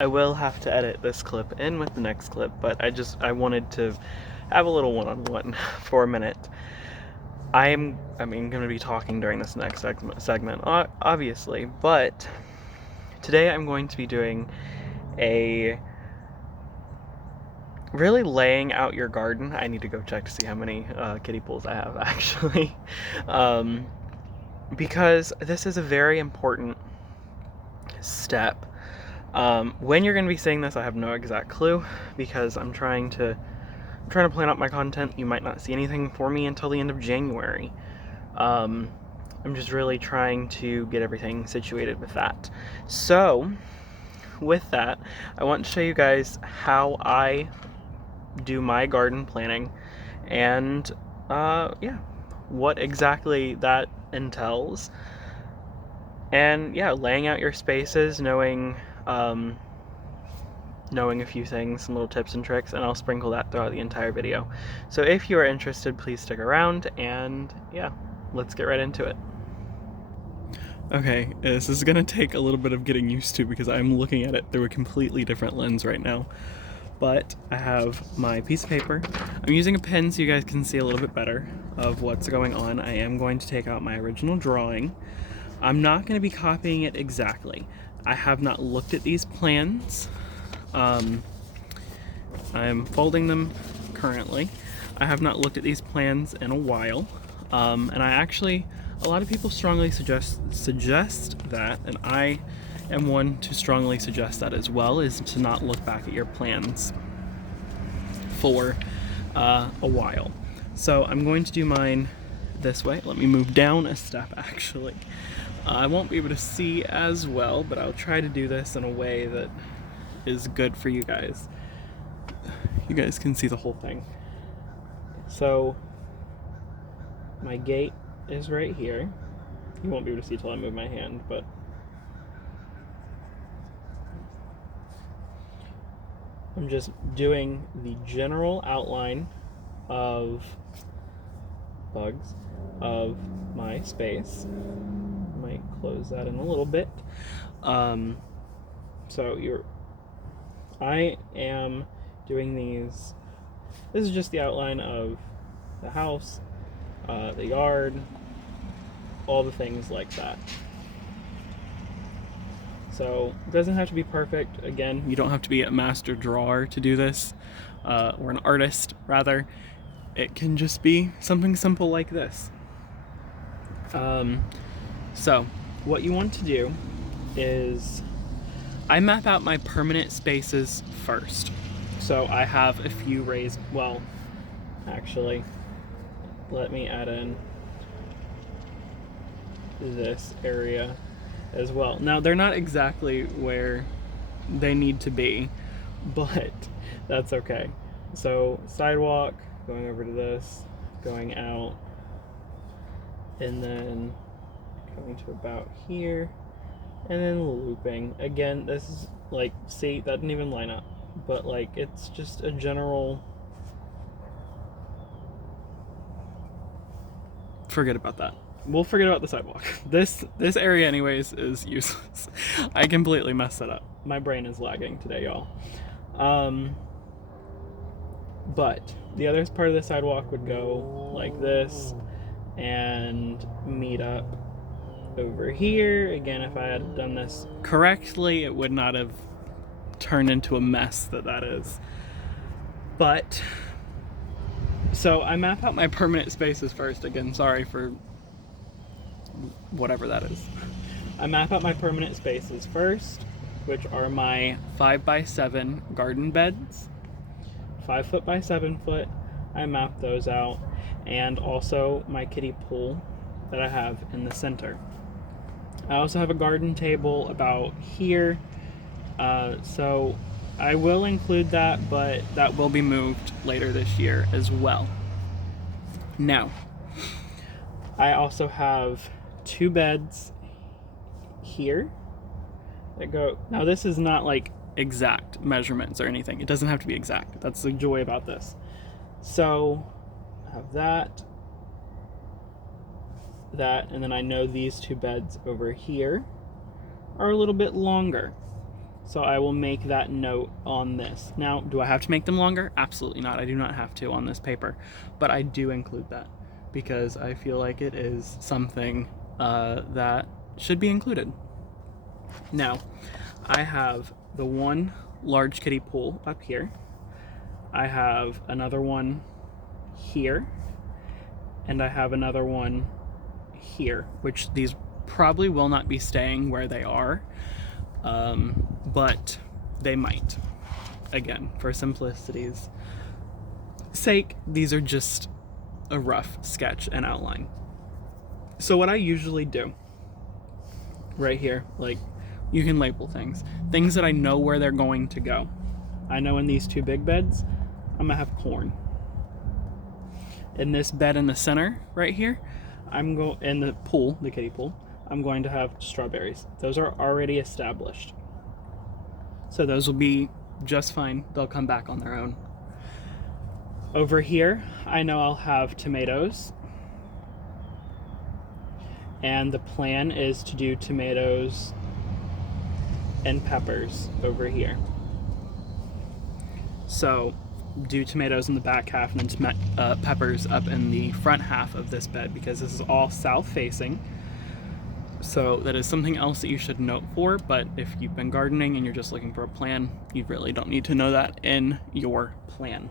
I will have to edit this clip in with the next clip, but I wanted to have a little one-on-one for a minute. I'm going to be talking during this next segment, obviously, but today I'm going to be doing a really laying out your garden. I need to go check to see how many kiddie pools I have, actually, because this is a very important step. When you're going to be seeing this, I have no exact clue, because I'm trying to plan out my content. You might not see anything for me until the end of January. I'm just really trying to get everything situated with that. So, with that, I want to show you guys how I do my garden planning, and yeah, what exactly that entails. And yeah, laying out your spaces, knowing a few things, some little tips and tricks, and I'll sprinkle that throughout the entire video. So if you are interested, please stick around, and yeah, let's get right into it. Okay, this is gonna take a little bit of getting used to because I'm looking at it through a completely different lens right now. But I have my piece of paper. I'm using a pen so you guys can see a little bit better of what's going on. I am going to take out my original drawing. I'm not going to be copying it exactly. I have not looked at these plans. I'm folding them currently. I have not looked at these plans in a while. And I actually, a lot of people strongly suggest that, and I am one to strongly suggest that as well, is to not look back at your plans for a while. So I'm going to do mine this way. Let me move down a step, actually. I won't be able to see as well, but I'll try to do this in a way that is good for you guys. You guys can see the whole thing. So my gate is right here. You won't be able to see till I move my hand, but I'm just doing the general outline of bugs of my space. Might close that in a little bit. I am doing these. This is just the outline of the house, the yard, all the things like that. So it doesn't have to be perfect. Again, you don't have to be a master drawer to do this, or an artist, rather. It can just be something simple like this. So what you want to do is, I map out my permanent spaces first. So I have a few raised, well, actually, let me add in this area as well. Now, they're not exactly where they need to be, but that's okay. So sidewalk, going over to this, going out, and then coming to about here, and then looping. Again, this is like, see, that didn't even line up, but like, it's just a general, forget about that. We'll forget about the sidewalk. This area anyways is useless. I completely messed that up. My brain is lagging today, y'all. But the other part of the sidewalk would go like this and meet up over here. Again, if I had done this correctly, it would not have turned into a mess that is. But so I map out my permanent spaces first. Again, sorry for whatever that is. I map out my permanent spaces first, which are my 5x7 garden beds, 5 foot by 7 foot. I map those out, and also my kiddie pool that I have in the center. I also have a garden table about here, so I will include that, but that will be moved later this year as well. Now, I also have 2 beds here that go, now this is not like exact measurements or anything. It doesn't have to be exact. That's the joy about this. So I have that, and then I know these 2 beds over here are a little bit longer. So I will make that note on this. Now, do I have to make them longer? Absolutely not. I do not have to on this paper, but I do include that because I feel like it is something that should be included. Now, I have the one large kiddie pool up here. I have another one here, and I have another one here, which these probably will not be staying where they are, but they might. Again, for simplicity's sake, these are just a rough sketch and outline. So what I usually do right here, like, you can label things that I know where they're going to go. I know in these two big beds, I'm gonna have corn. In this bed in the center right here, in the pool, the kiddie pool, I'm going to have strawberries. Those are already established. So those will be just fine. They'll come back on their own. Over here, I know I'll have tomatoes. And the plan is to do tomatoes and peppers over here. So do tomatoes in the back half and then peppers up in the front half of this bed, because this is all south facing. So that is something else that you should note for, but if you've been gardening and you're just looking for a plan, you really don't need to know that in your plan.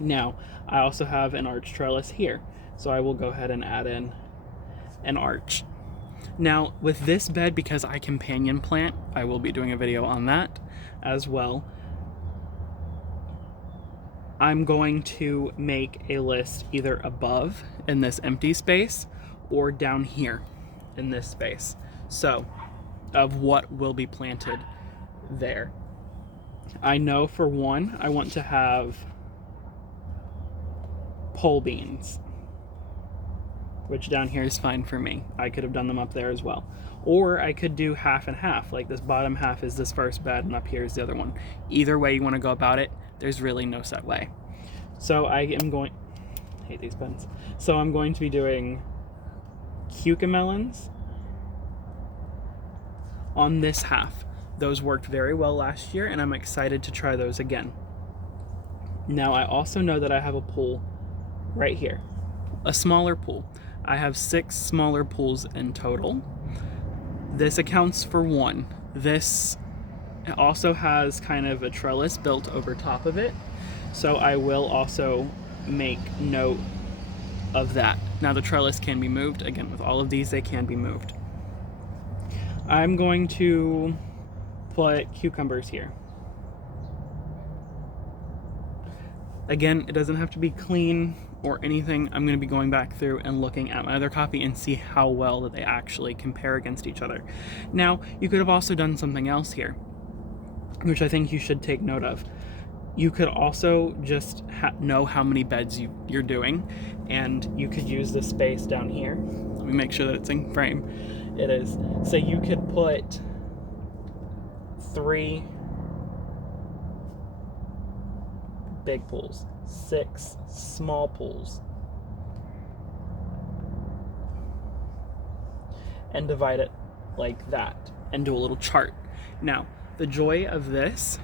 Now, I also have an arch trellis here, so I will go ahead and add in an arch. Now, with this bed, because I companion plant, I will be doing a video on that as well. I'm going to make a list either above in this empty space or down here in this space, so of what will be planted there. I know for one, I want to have pole beans, which down here is fine for me. I could have done them up there as well. Or I could do half and half, like this bottom half is this first bed and up here is the other one. Either way you want to go about it, there's really no set way. So I hate these pens. So I'm going to be doing cucamelons on this half. Those worked very well last year and I'm excited to try those again. Now I also know that I have a pool right here, a smaller pool. I have 6 smaller pools in total. This accounts for one. This also has kind of a trellis built over top of it, so I will also make note of that. Now the trellis can be moved. Again, with all of these, they can be moved. I'm going to put cucumbers here. Again, it doesn't have to be clean or anything. I'm going to be going back through and looking at my other copy and see how well that they actually compare against each other. Now, you could have also done something else here, which I think you should take note of. You could also just know how many beds you're doing, and you could use this space down here. Let me make sure that it's in frame. It is. So you could put 3 big pools, 6 small pools, and divide it like that and do a little chart. Now, the joy of this,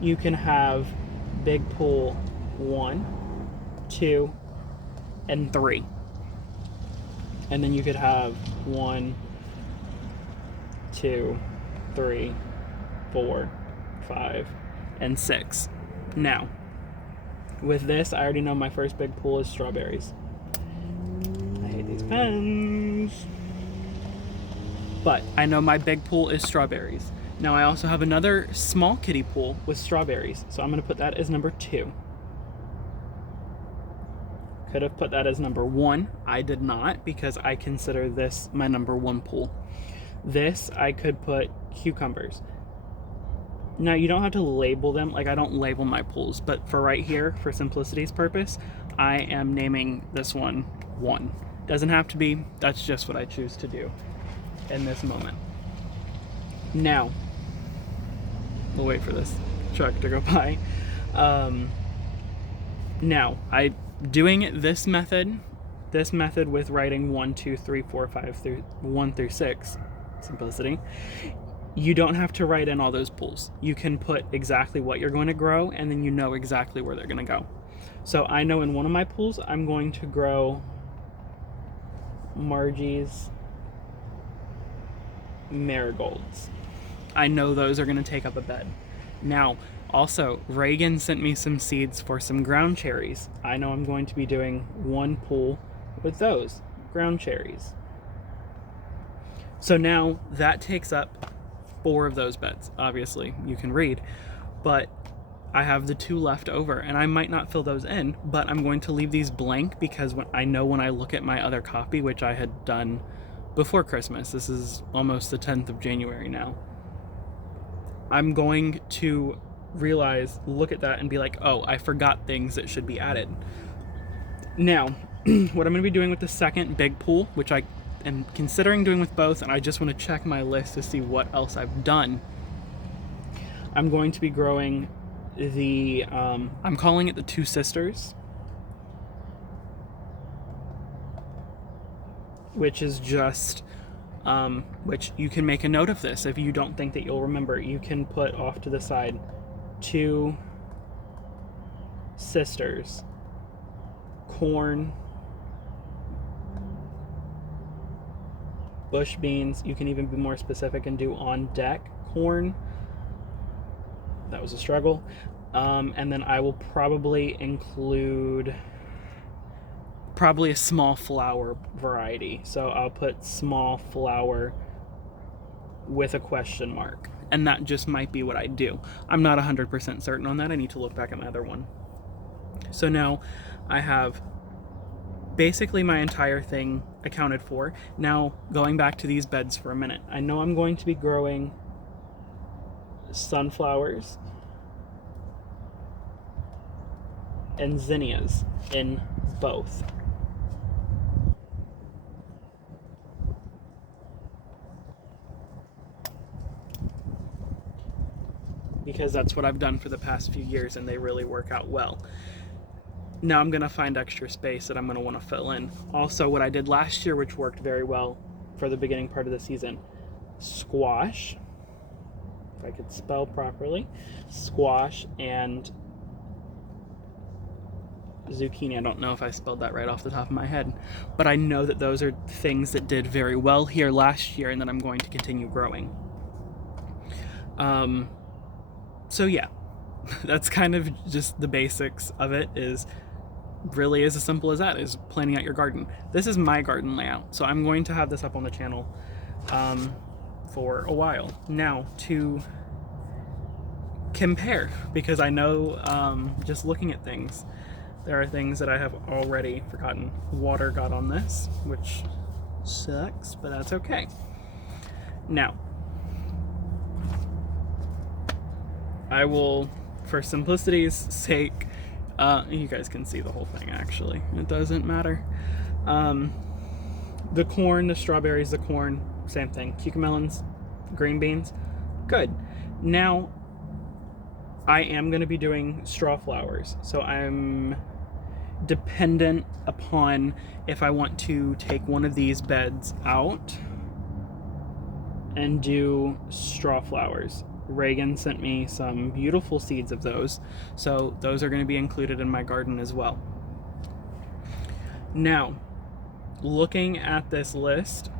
you can have big pool 1, 2, and 3. And then you could have 1, 2, 3, 4, 5, and 6. Now, with this, I already know my first big pool is strawberries. I hate these pens. But I know my big pool is strawberries. Now I also have another small kiddie pool with strawberries, so I'm going to put that as number 2. Could have put that as number 1. I did not, because I consider this my number 1 pool. This, I could put cucumbers. Now, you don't have to label them. Like, I don't label my pools, but for right here, for simplicity's purpose, I am naming this one 1. Doesn't have to be. That's just what I choose to do in this moment. Now, we'll wait for this truck to go by. Now, doing this method with writing 1, 2, 3, 4, 5 through 1 through 6, simplicity, you don't have to write in all those pools. You can put exactly what you're going to grow, and then you know exactly where they're going to go. So I know in one of my pools, I'm going to grow Margie's marigolds. I know those are going to take up a bed. Now, also, Reagan sent me some seeds for some ground cherries. I know I'm going to be doing one pool with those ground cherries. So now that takes up 4 of those beds. Obviously, you can read, but I have the 2 left over, and I might not fill those in, but I'm going to leave these blank because when I look at my other copy, which I had done before Christmas, this is almost the 10th of January now, I'm going to look at that and be like, oh, I forgot things that should be added. Now, what I'm going to be doing with the second big pool, which I am considering doing with both, and I just want to check my list to see what else I've done. I'm going to be growing the, I'm calling it the Two Sisters, which is just, which you can make a note of this if you don't think that you'll remember. You can put off to the side Two Sisters, corn, bush beans. You can even be more specific and do on deck corn. That was a struggle. And then I will probably include a small flower variety. So I'll put small flower with a question mark. And that just might be what I do. I'm not 100% certain on that. I need to look back at my other one. So now I have basically my entire thing accounted for. Now, going back to these beds for a minute. I know I'm going to be growing sunflowers and zinnias in both. Because that's what I've done for the past few years, and they really work out well. Now I'm going to find extra space that I'm going to want to fill in. Also, what I did last year, which worked very well for the beginning part of the season, squash, if I could spell properly, squash and zucchini. I don't know if I spelled that right off the top of my head, but I know that those are things that did very well here last year and that I'm going to continue growing. So yeah, that's kind of just the basics of it. Is really as simple as that, is planning out your garden. This is my garden layout, so I'm going to have this up on the channel for a while. Now, to compare, because I know just looking at things, there are things that I have already forgotten. Water got on this, which sucks, but that's okay. Now, I will, for simplicity's sake, you guys can see the whole thing actually. It doesn't matter. The corn, the strawberries, the corn, same thing. Cucamelons, green beans, good. Now, I am going to be doing straw flowers, so I'm dependent upon if I want to take one of these beds out and do straw flowers. Reagan sent me some beautiful seeds of those, so those are going to be included in my garden as well. Now, looking at this list,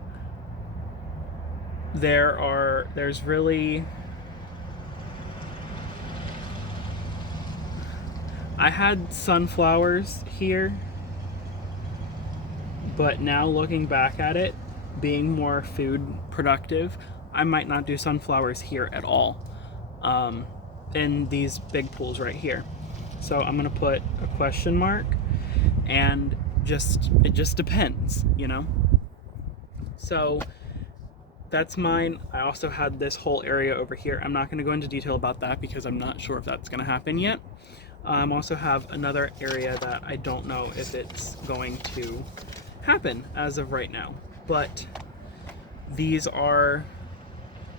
there's really, I had sunflowers here, but now looking back at it, being more food productive, I might not do sunflowers here at all in these big pools right here. So I'm gonna put a question mark, and it just depends, you know? So that's mine. I also had this whole area over here. I'm not gonna go into detail about that because I'm not sure if that's gonna happen yet. I also have another area that I don't know if it's going to happen as of right now, but these are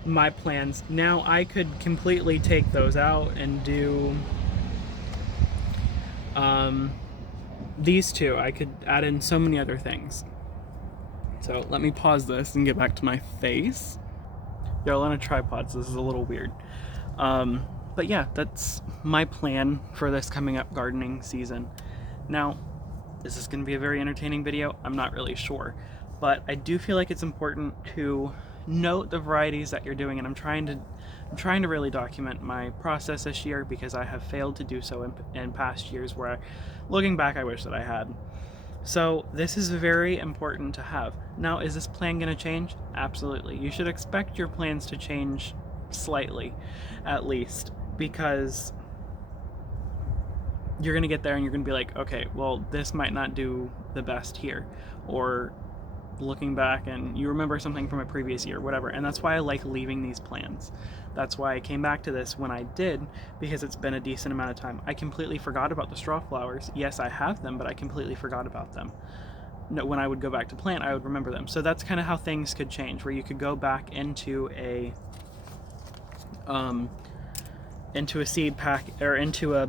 my plans. Now I could completely take those out and do these two. I could add in so many other things. So let me pause this and get back to my face. They're all on a tripod, so this is a little weird. But yeah, that's my plan for this coming up gardening season. Now, is this going to be a very entertaining video? I'm not really sure, but I do feel like it's important to note the varieties that you're doing, and I'm trying to really document my process this year because I have failed to do so in past years where, looking back, I wish that I had. So this is very important to have. Now, is this plan going to change? Absolutely. You should expect your plans to change slightly, at least, because you're going to get there and you're going to be like, okay, well, this might not do the best here. Or looking back and you remember something from a previous year, whatever. And that's why I like leaving these plans. That's why I came back to this when I did, because it's been a decent amount of time. I completely forgot about the straw flowers. Yes, I have them, but I completely forgot about them. No, when I would go back to plant, I would remember them. So that's kind of how things could change, where you could go back into a seed pack, or into a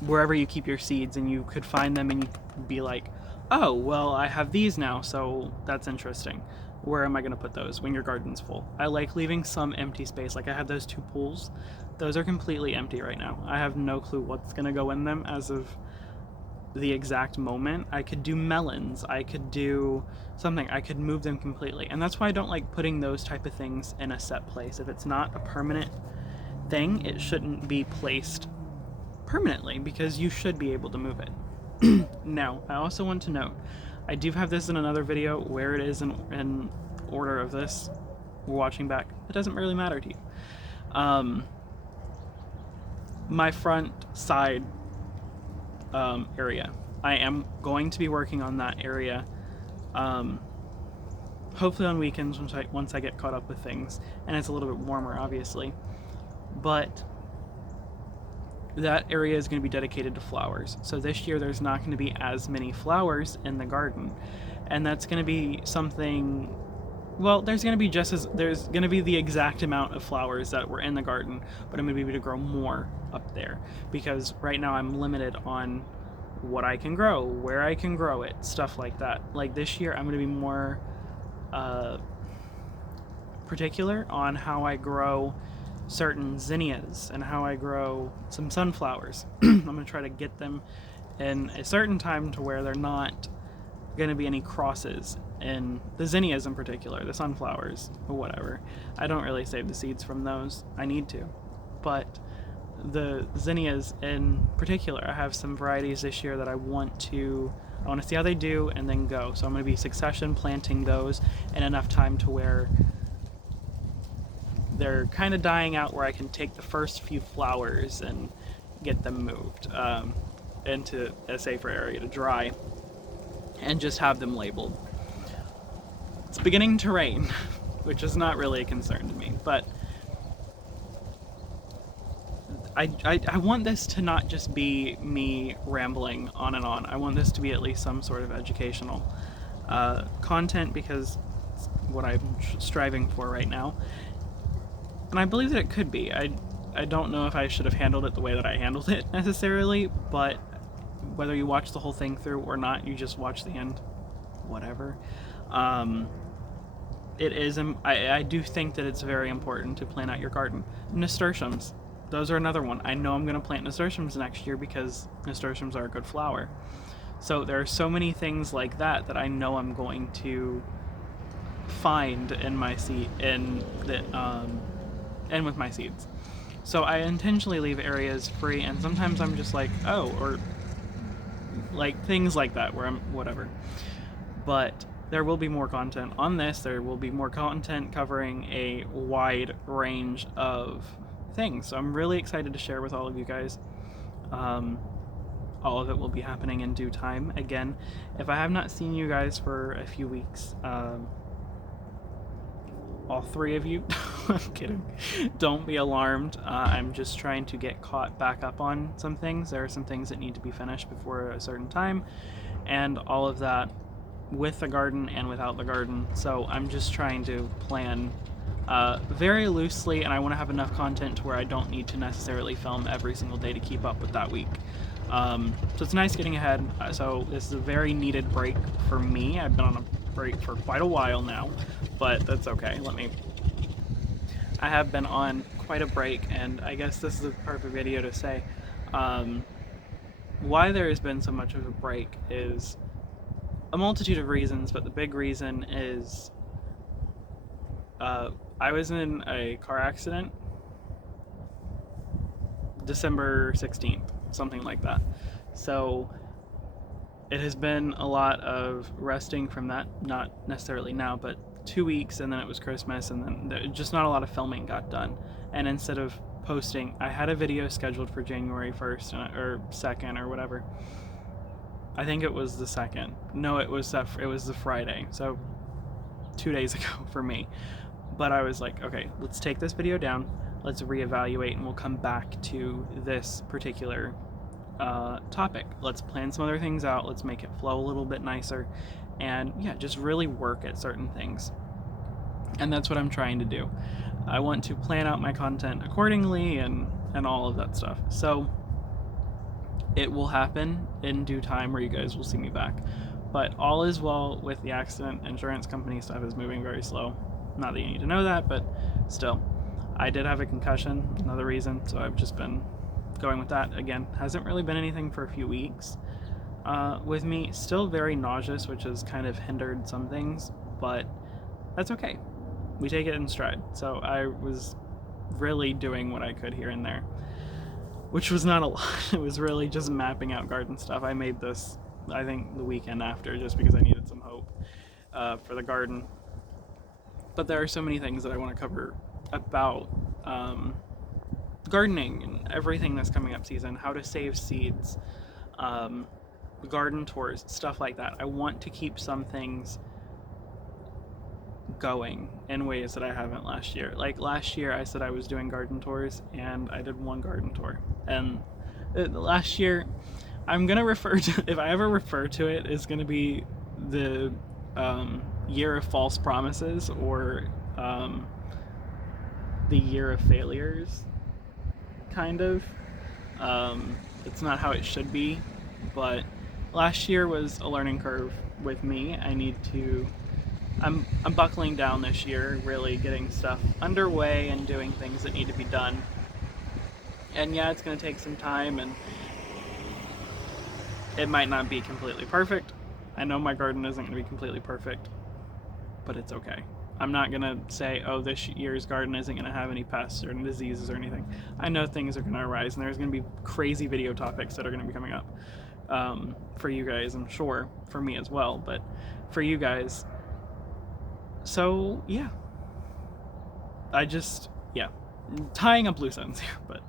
wherever you keep your seeds, and you could find them and you'd be like, oh, well, I have these now, so that's interesting. Where am I going to put those when your garden's full? I like leaving some empty space. Like I have those 2 pools. Those are completely empty right now. I have no clue what's going to go in them as of the exact moment. I could do melons. I could do something. I could move them completely. And that's why I don't like putting those type of things in a set place. If it's not a permanent thing, it shouldn't be placed permanently, because you should be able to move it. Now, I also want to note, I do have this in another video where it is in order of this. We're watching back. It doesn't really matter to you. My front side area, I am going to be working on that area. Hopefully on weekends once I get caught up with things, and it's a little bit warmer, obviously. But that area is going to be dedicated to flowers. So this year there's not going to be as many flowers in the garden. And that's going to be something, well, there's going to be the exact amount of flowers that were in the garden, but I'm going to be able to grow more up there, because right now I'm limited on what I can grow, where I can grow it, stuff like that. Like this year I'm going to be more particular on how I grow certain zinnias and how I grow some sunflowers. I'm going to try to get them in a certain time to where they're not going to be any crosses in the zinnias in particular, the sunflowers or whatever. I don't really save the seeds from those. I need to. But the zinnias in particular, I have some varieties this year that I want to see how they do and then go. So I'm going to be succession planting those in enough time to where they're kind of dying out, where I can take the first few flowers and get them moved into a safer area to dry and just have them labeled. It's beginning to rain, which is not really a concern to me, but I want this to not just be me rambling on and on. I want this to be at least some sort of educational content, because it's what I'm striving for right now. And I believe that it could be. I don't know if I should have handled it the way that I handled it necessarily, but whether you watch the whole thing through or not, you just watch the end, whatever. It is, I do think that it's very important to plan out your garden. Nasturtiums, those are another one. I know I'm going to plant nasturtiums next year because nasturtiums are a good flower. So there are so many things like that that I know I'm going to find in my seed, and with my seeds. So I intentionally leave areas free, and sometimes I'm just like, oh, or like things like that where I'm whatever. But there will be more content on this. There will be more content covering a wide range of things. So I'm really excited to share with all of you guys. All of it will be happening in due time. Again, if I have not seen you guys for a few weeks, all 3 of you, I'm kidding, don't be alarmed. I'm just trying to get caught back up on some things. There are some things that need to be finished before a certain time, and all of that with the garden and without the garden. So I'm just trying to plan very loosely, and I want to have enough content to where I don't need to necessarily film every single day to keep up with that week. So it's nice getting ahead. So this is a very needed break for me. I've been on a break for quite a while now, but that's okay. Let me I have been on quite a break, and I guess this is a perfect video to say why there has been so much of a break is a multitude of reasons, but the big reason is I was in a car accident December 16th, something like that. So it has been a lot of resting from that, not necessarily now, but 2 weeks, and then it was Christmas, and then just not a lot of filming got done. And instead of posting, I had a video scheduled for January 1st or 2nd or whatever. I think it was the 2nd. No, it was the Friday. So 2 days ago for me. But I was like, okay, let's take this video down, let's reevaluate, and we'll come back to this particular topic. Let's plan some other things out, let's make it flow a little bit nicer, and yeah, just really work at certain things. And that's what I'm trying to do. I want to plan out my content accordingly and all of that stuff. So it will happen in due time where you guys will see me back. But all is well with the accident. Insurance company stuff is moving very slow. Not that you need to know that, but still. I did have a concussion, another reason, so I've just been going with that. Again, hasn't really been anything for a few weeks with me. Still very nauseous, which has kind of hindered some things, but that's okay. We take it in stride. So I was really doing what I could here and there, which was not a lot. It was really just mapping out garden stuff. I made this, I think, the weekend after, just because I needed some hope for the garden. But there are so many things that I want to cover about gardening and everything that's coming up season, how to save seeds, garden tours, stuff like that. I want to keep some things going in ways that I haven't last year. Like last year I said I was doing garden tours, and I did one garden tour. And last year, I'm gonna refer to, if I ever refer to it, it's gonna be the year of false promises, or the year of failures, kind of. It's not how it should be, but last year was a learning curve with me. I'm buckling down this year, really getting stuff underway and doing things that need to be done. And yeah, it's going to take some time, and it might not be completely perfect. I know my garden isn't going to be completely perfect, but it's okay. I'm not going to say, oh, this year's garden isn't going to have any pests or any diseases or anything. I know things are going to arise, and there's going to be crazy video topics that are going to be coming up for you guys, I'm sure, for me as well, but for you guys. So yeah, tying up loose ends here, but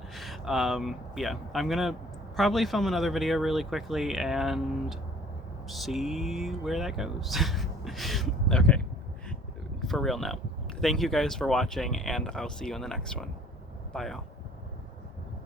yeah, I'm gonna probably film another video really quickly and see where that goes. Okay, for real now. Thank you guys for watching, and I'll see you in the next one. Bye, y'all.